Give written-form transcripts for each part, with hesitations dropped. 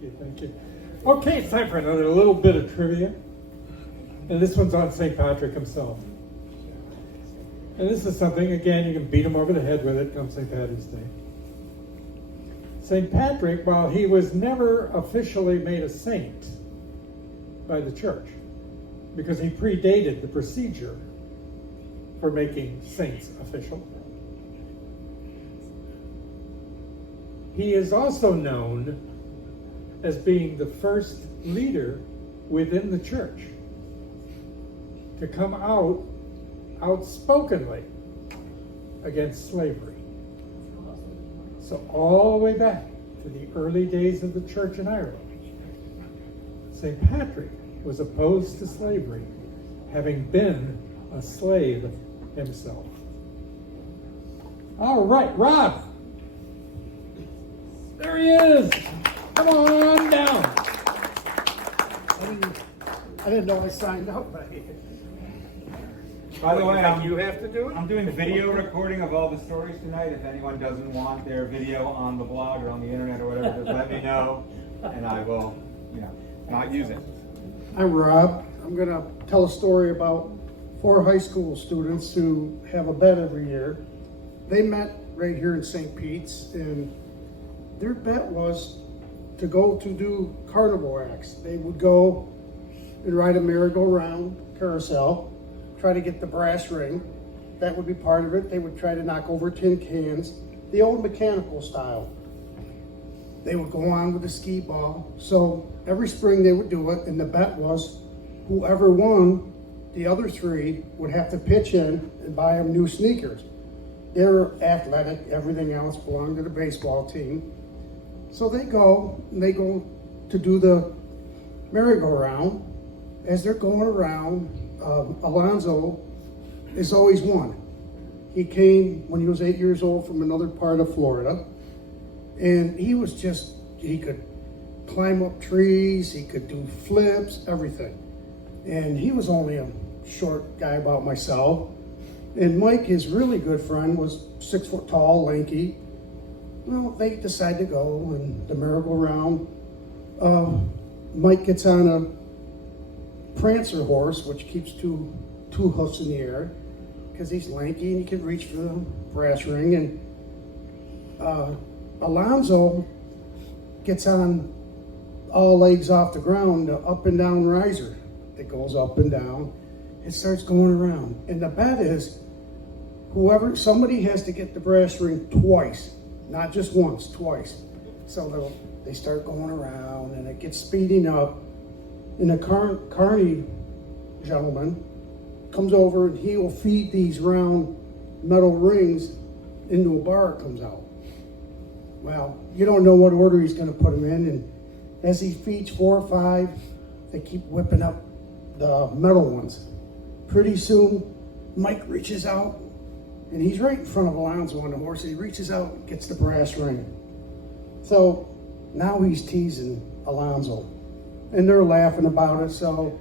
Thank you. Okay, it's time for another little bit of trivia. And this one's on St. Patrick himself. And this is something, again, you can beat him over the head with it come St. Patty's Day. St. Patrick, while he was never officially made a saint by the church, because he predated the procedure for making saints official, he is also known as being the first leader within the church to come out outspokenly against slavery. So all the way back to the early days of the church in Ireland, St. Patrick was opposed to slavery, having been a slave himself. All right, Rob. There he is. Come on down. I didn't know I signed up. By the way, you have to do it? I'm doing video recording of all the stories tonight. If anyone doesn't want their video on the blog or on the internet or whatever, just let me know, and I will, not use it. I'm Rob. I'm going to tell a story about 4 high school students who have a bet every year. They met right here in St. Pete's, and their bet was to go to do carnival acts. They would go and ride a merry-go-round carousel, try to get the brass ring. That would be part of it. They would try to knock over tin cans, the old mechanical style. They would go on with the skee ball. So every spring they would do it, and the bet was whoever won, the other 3 would have to pitch in and buy them new sneakers. They're athletic, everything else belonged to the baseball team. So they go to do the merry-go-round. As they're going around, Alonzo is always one. He came when he was 8 years old from another part of Florida, and he could climb up trees, he could do flips, everything. And he was only a short guy about myself. And Mike, his really good friend, was 6 foot tall, lanky. Well, they decide to go, and the merry-go-round. Mike gets on a Prancer horse, which keeps two hoofs in the air, because he's lanky and he can reach for the brass ring. And Alonzo gets on all legs off the ground, the up and down riser. It goes up and down. It starts going around. And the bet is somebody has to get the brass ring twice, not just once, twice. So they start going around, and it gets speeding up. And a carny gentleman comes over, and he will feed these round metal rings into a bar that comes out. Well, you don't know what order he's going to put them in, and as he feeds 4 or 5, they keep whipping up the metal ones. Pretty soon, Mike reaches out, and he's right in front of Alonzo on the horse, and he reaches out and gets the brass ring. So now he's teasing Alonzo, and they're laughing about it. So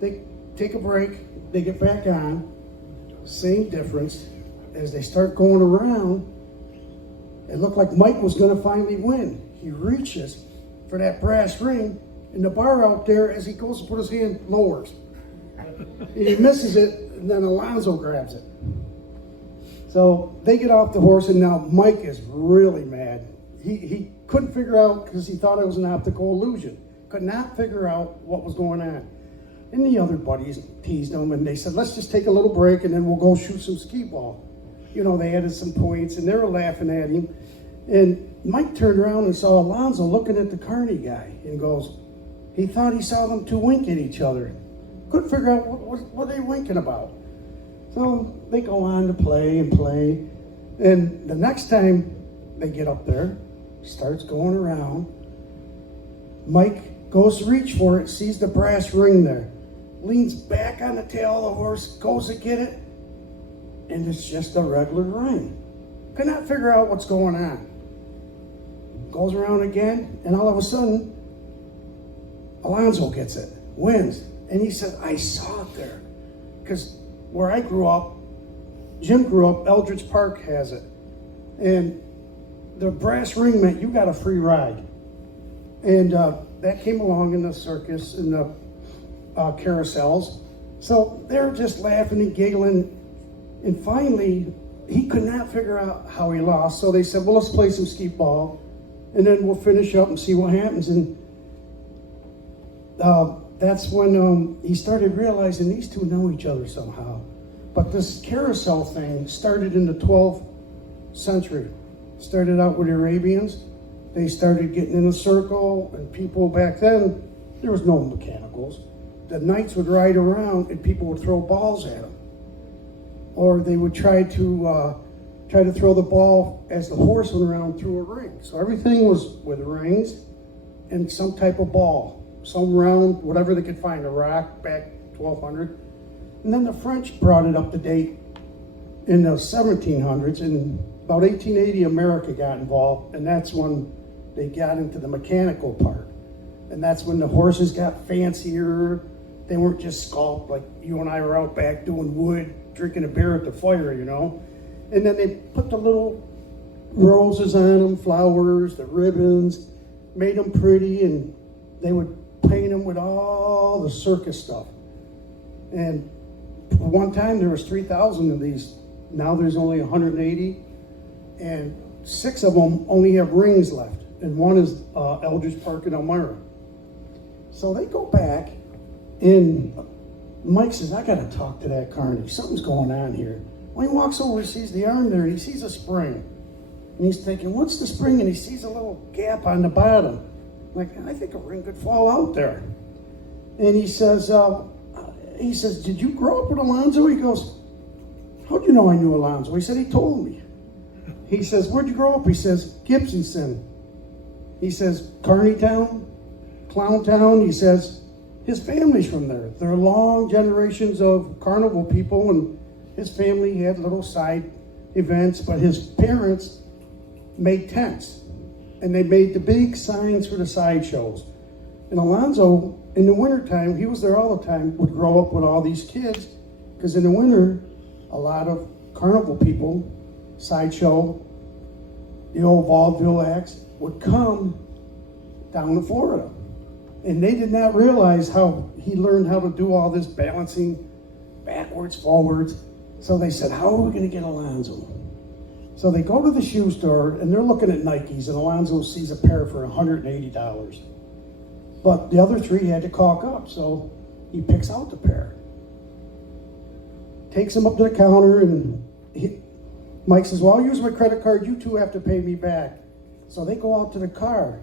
they take a break, they get back on, same difference. As they start going around, it looked like Mike was going to finally win. He reaches for that brass ring, and the bar out there, as he goes to put his hand, lowers. And he misses it, and then Alonzo grabs it. So they get off the horse, and now Mike is really mad. He couldn't figure out, because he thought it was an optical illusion. Could not figure out what was going on. And the other buddies teased him, and they said, let's just take a little break, and then we'll go shoot some skee ball. They added some points, and they were laughing at him. And Mike turned around and saw Alonzo looking at the carny guy, and goes, he thought he saw them 2 wink at each other. Couldn't figure out what they winking about. So they go on to play and play. And the next time they get up there, starts going around. Mike goes to reach for it, sees the brass ring there, leans back on the tail of the horse, goes to get it, and it's just a regular ring. Could not figure out what's going on. Goes around again, and all of a sudden, Alonzo gets it, wins. And he said, I saw it there. Because where I grew up, Jim grew up, Eldridge Park has it. And the brass ring meant you got a free ride. And that came along in the circus, in the carousels. So they were just laughing and giggling. And finally, he could not figure out how he lost. So they said, well, let's play some skeet ball, and then we'll finish up and see what happens. And that's when he started realizing these two know each other somehow. But this carousel thing started in the 12th century. Started out with Arabians. They started getting in a circle, and people back then, there was no mechanicals. The knights would ride around and people would throw balls at them. Or they would try to throw the ball as the horse went around through a ring. So everything was with rings and some type of ball, some round, whatever they could find, a rock back 1200. And then the French brought it up to date in the 1700s. And about 1880, America got involved, and that's when they got into the mechanical part. And that's when the horses got fancier. They weren't just sculpted like you and I were out back doing wood, drinking a beer at the fire, you know. And then they put the little roses on them, flowers, the ribbons, made them pretty, and they would paint them with all the circus stuff. And one time there was 3,000 of these. Now there's only 180, and 6 of them only have rings left, and one is Eldridge Park in Elmira. So they go back, and Mike says, I gotta talk to that carny. Something's going on here. When he walks over, he sees the arm there, and he sees a spring. And he's thinking, what's the spring? And he sees a little gap on the bottom. Like, I think a ring could fall out there. And he says, did you grow up with Alonzo? He goes, how'd you know I knew Alonzo? He said, he told me. He says, where'd you grow up? He says, Gibsonson. He says, Kearney Town, Clown Town. He says, his family's from there. They're long generations of carnival people, and his family had little side events, but his parents made tents, and they made the big signs for the sideshows. And Alonzo, in the wintertime, he was there all the time, would grow up with all these kids, because in the winter, a lot of carnival people, sideshow, the old vaudeville acts, would come down to Florida. And they did not realize how he learned how to do all this balancing backwards, forwards. So they said, how are we going to get Alonzo? So they go to the shoe store, and they're looking at Nikes, and Alonzo sees a pair for $180. But the other 3 had to caulk up, so he picks out the pair. Takes them up to the counter, and Mike says, well, I'll use my credit card. You 2 have to pay me back. So they go out to the car.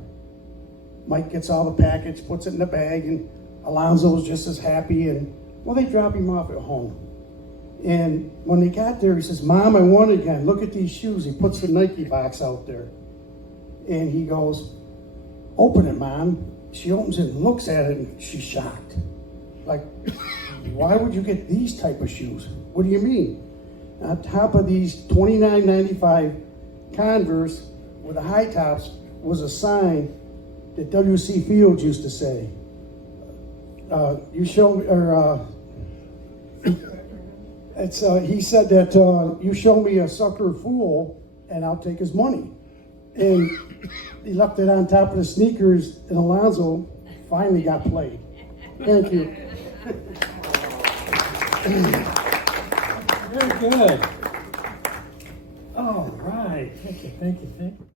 Mike gets all the package, puts it in the bag, and Alonzo's just as happy. And, well, they drop him off at home. And when they got there, he says, Mom, I won again. Look at these shoes. He puts the Nike box out there. And he goes, open it, Mom. She opens it and looks at it, and she's shocked. Like, why would you get these type of shoes? What do you mean? On top of these $29.95 Converse with the high tops was a sign that W.C. Fields used to say. You show me, or he said that you show me a sucker fool, and I'll take his money. And he left it on top of the sneakers, and Alonzo finally got played. Thank you. Very good. All right. Thank you.